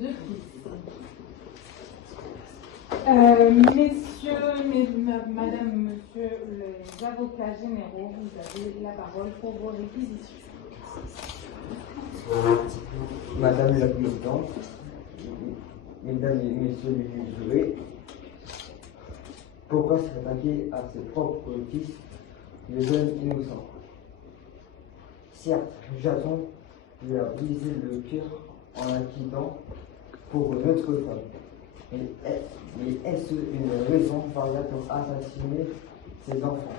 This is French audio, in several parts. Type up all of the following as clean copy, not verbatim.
deux fils. Madame, monsieur les avocats généraux, vous avez la parole pour vos réquisitions. Madame la Présidente, Mesdames et Messieurs les jurés, pourquoi s'attaquer à ses propres fils, les jeunes innocents? Certes, Jason lui a brisé le cœur en la quittant pour une autre femme. Mais est-ce une raison valable pour assassiner ses enfants?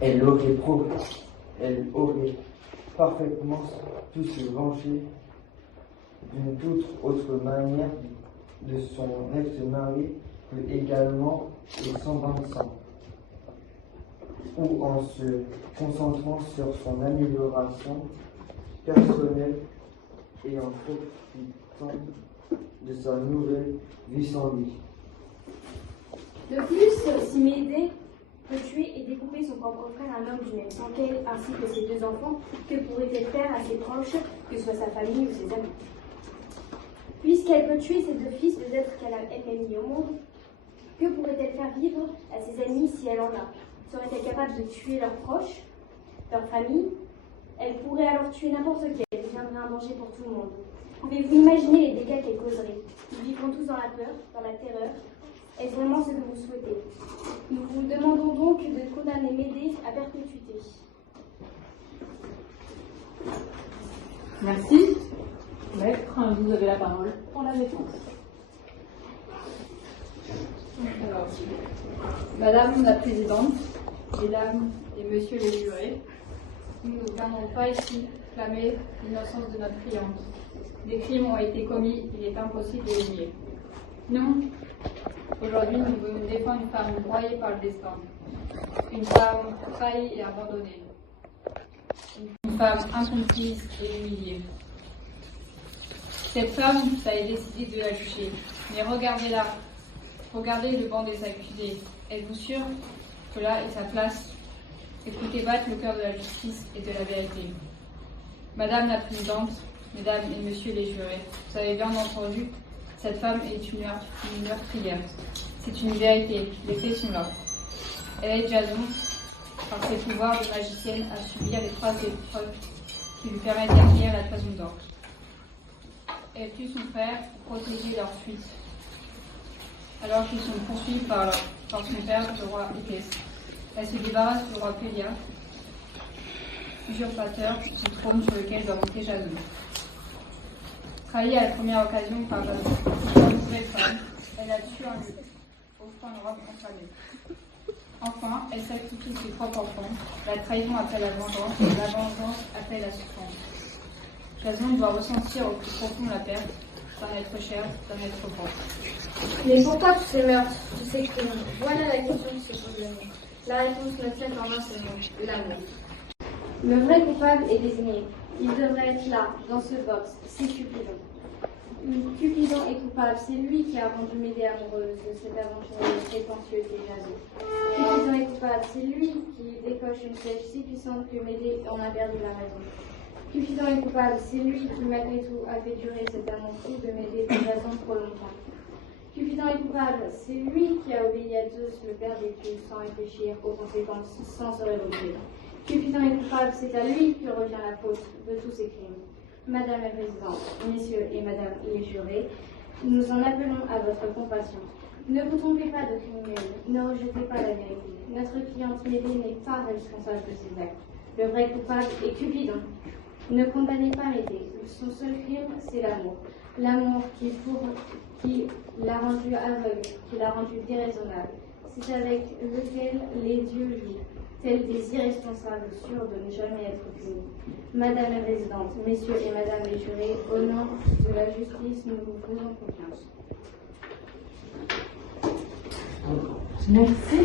Elle aurait parfaitement pu se venger d'une toute autre manière de son ex-mari que également et sans sang, ou en se concentrant sur son amélioration personnelle et en profitant de sa nouvelle vie sans lui. De plus, si Médée peut tuer et découper son propre frère, un homme du même sang qu'elle, ainsi que ses deux enfants, que pourrait-elle faire à ses proches, que ce soit sa famille ou ses amis? Puisqu'elle peut tuer ses deux fils, deux êtres qu'elle a elle-même mis au monde, que pourrait-elle faire vivre à ses amis si elle en a? Serait-elle capable de tuer leurs proches, leur famille? Elle pourrait alors tuer n'importe quel, elle deviendrait un danger pour tout le monde. Pouvez-vous imaginer les dégâts qu'elle causerait? Nous vivrons tous dans la peur, dans la terreur. Est-ce vraiment ce que vous souhaitez? Nous vous demandons donc de condamner Médée à perpétuité. Merci. Maître, vous avez la parole pour la défense. Alors, Madame la Présidente, Mesdames et Messieurs les jurés, nous ne viendrons pas ici clamer l'innocence de notre cliente. Des crimes ont été commis, il est impossible de les nier. Non, aujourd'hui nous voulons défendre une femme broyée par le destin, une femme trahie et abandonnée, une femme incomprise et humiliée. Cette femme, ça a décidé de la juger, mais regardez-la, regardez le banc des accusés. Êtes-vous sûr que là est sa place? Écoutez battre le cœur de la justice et de la vérité. Madame la Présidente, Mesdames et Messieurs les jurés, vous avez bien entendu, cette femme est une meurtrière. C'est une vérité, les faits sont là. Elle aide Jason, par ses pouvoirs de magicienne, à subir les 3 épreuves qui lui permettent d'acquérir la toison d'or. Elle tue son frère pour protéger leur fuite, alors qu'ils sont poursuivis par son père, le roi Éphès. Elle se débarrasse du roi Pélia, usurpateur du trône sur lequel doit monter Jason. Trahie à la première occasion par Jason, une nouvelle femme, elle a tué un lieu, offrant une robe enflammée. Enfin, elle sacrifie ses propres enfants, la trahison appelle la vengeance appelle la souffrance. Jason doit ressentir au plus profond la perte d'un être cher, d'un être fort. Mais pourquoi tous ces meurtres, tous ces crimes? Voilà la question qui se pose de nous. La réponse ne tient qu'en un seul mot, l'amour. Le vrai coupable est désigné. Il devrait être là, dans ce box. C'est Cupidon. Cupidon est coupable. C'est lui qui a rendu Médée amoureuse de cette aventureuse prétentieuse et Jason. Cupidon est coupable. C'est lui qui décoche une flèche si puissante que Médée en a perdu la raison. Cupidon est coupable. C'est lui qui, malgré tout, a fait durer cet amour fou de Médée pour Jason trop longtemps. Cupidon est coupable. C'est lui qui a obéi à Zeus, le père des dieux, sans réfléchir aux conséquences, sans se révolter. Cupidon est coupable, c'est à lui que revient la faute de tous ces crimes. Madame la Présidente, Messieurs et Madame les jurés, nous en appelons à votre compassion. Ne vous trompez pas de criminel, ne rejetez pas la vérité. Notre cliente Médée n'est pas responsable de ses actes. Le vrai coupable est Cupidon. Ne condamnez pas Médée. Son seul crime, c'est l'amour. L'amour qui l'a rendu aveugle, qui l'a rendu déraisonnable. C'est avec lequel les dieux jouent, tels des irresponsables sûrs de ne jamais être punis. Madame la Présidente, Messieurs et Madame les jurés, au nom de la justice, nous vous faisons confiance. Merci.